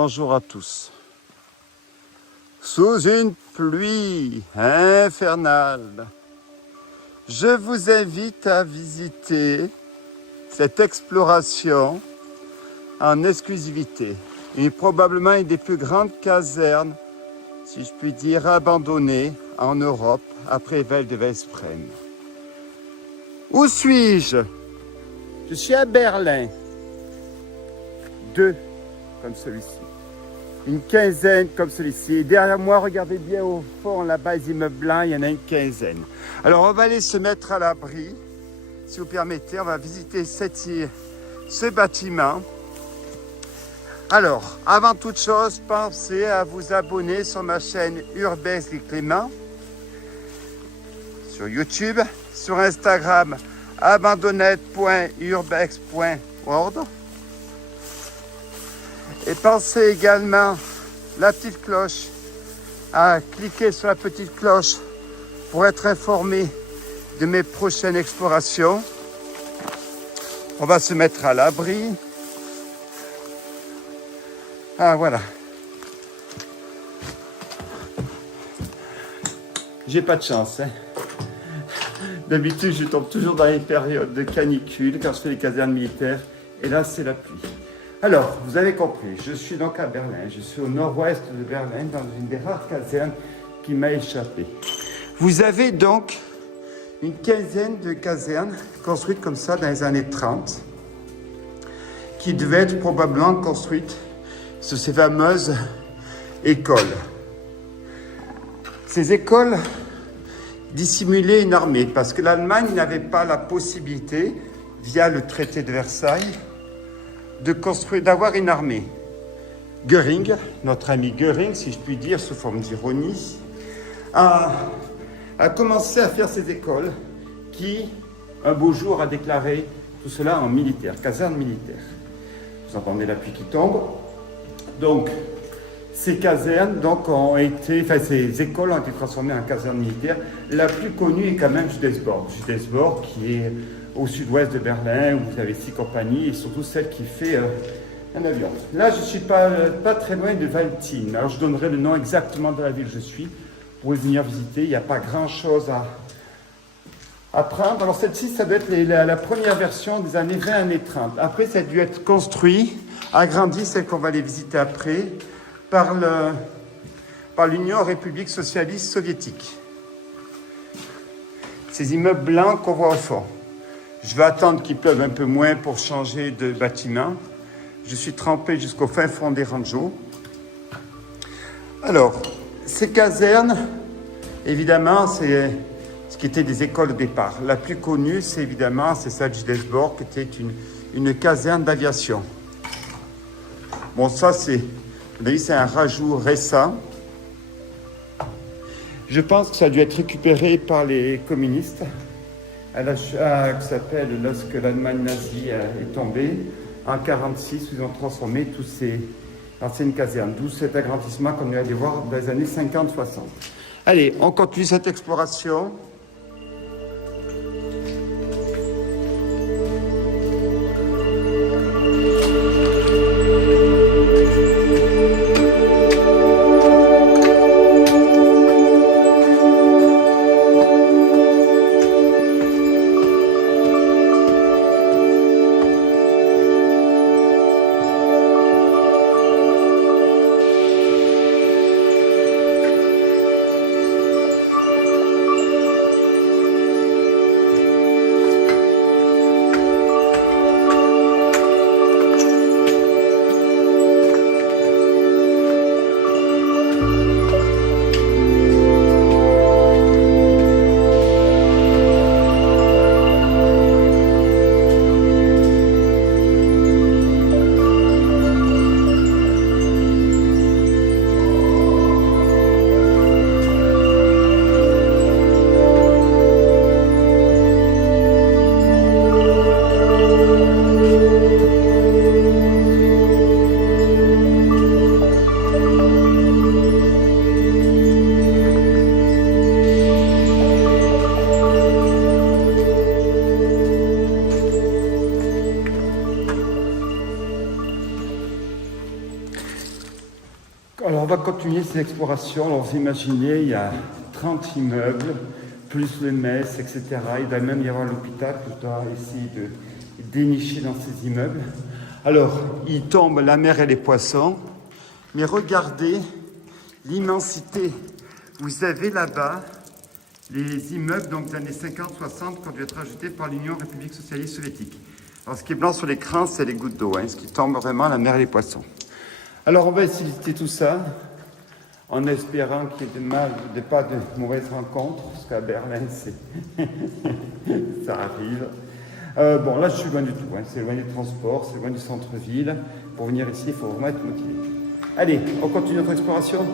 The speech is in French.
Bonjour à tous. Sous une pluie infernale, je vous invite à visiter cette exploration en exclusivité. Et probablement une des plus grandes casernes, si je puis dire, abandonnées en Europe après Vel de Westprem. Où suis-je? Je suis à Berlin. Deux comme celui-ci. Une quinzaine comme celui-ci. Et derrière moi, regardez bien au fond, là-bas, les immeubles blancs, il y en a une quinzaine. Alors, on va aller se mettre à l'abri. Si vous permettez, on va visiter ce bâtiment. Alors, avant toute chose, pensez à vous abonner sur ma chaîne Urbex et Clément, sur YouTube, sur Instagram, abandonnette.urbex.world. Et pensez également la petite cloche, à cliquer sur la petite cloche pour être informé de mes prochaines explorations. On va se mettre à l'abri. Ah voilà. J'ai pas de chance, hein. D'habitude, je tombe toujours dans les périodes de canicule quand je fais les casernes militaires. Et là, c'est la pluie. Alors, vous avez compris, je suis donc à Berlin. Je suis au nord-ouest de Berlin, dans une des rares casernes qui m'a échappé. Vous avez donc une quinzaine de casernes construites comme ça dans les années 30, qui devaient être probablement construites sur ces fameuses écoles. Ces écoles dissimulaient une armée, parce que l'Allemagne n'avait pas la possibilité, via le traité de Versailles, d'avoir une armée. Göring, notre ami Göring, si je puis dire, sous forme d'ironie, a commencé à faire ces écoles qui, un beau jour, a déclaré tout cela en militaire, caserne militaire. Vous entendez la pluie qui tombe. Donc, ces casernes ces écoles ont été transformées en casernes militaires. La plus connue est quand même Judesborg. Judesborg qui est au sud-ouest de Berlin, où vous avez 6 compagnies, et surtout celle qui fait un avion. Là, je ne suis pas très loin de Valtin. Alors, je donnerai le nom exactement de la ville où je suis. Vous pouvez venir visiter. Il n'y a pas grand-chose à prendre. Alors, celle-ci, ça doit être la première version des années 20, années 30. Après, ça a dû être construit, agrandi, celle qu'on va aller visiter après, par l'Union République Socialiste Soviétique. Ces immeubles blancs qu'on voit au fond. Je vais attendre qu'il pleuve un peu moins pour changer de bâtiment. Je suis trempé jusqu'au fin fond des rangeaux. Alors, ces casernes, évidemment, c'est ce qui était des écoles au départ. La plus connue, c'est celle de Judesborg, qui était une caserne d'aviation. Bon, ça, c'est un rajout récent. Je pense que ça a dû être récupéré par les communistes. Qui s'appelle lorsque l'Allemagne nazie est tombée, en 1946, ils ont transformé tous ces anciennes casernes, d'où cet agrandissement qu'on a dû voir dans les années 50-60. Allez, on continue cette exploration. va continuer ces explorations. Alors vous imaginez, il y a 30 immeubles, plus les messes, etc. Il doit même y avoir l'hôpital que je dois essayer de dénicher dans ces immeubles. Alors, il tombe la mer et les poissons, mais regardez l'immensité. Vous avez là-bas les immeubles donc, des années 50-60 qui ont dû être ajoutés par l'Union République Socialiste Soviétique. Alors, ce qui est blanc sur l'écran, c'est les gouttes d'eau, ce qui tombe vraiment la mer et les poissons. Alors, on va essayer de visiter tout ça en espérant qu'il n'y ait pas de mauvaises rencontres, parce qu'à Berlin, ça arrive. Bon, là, je suis loin du tout. C'est loin du transport, c'est loin du centre-ville. Pour venir ici, il faut vraiment être motivé. Allez, on continue notre exploration.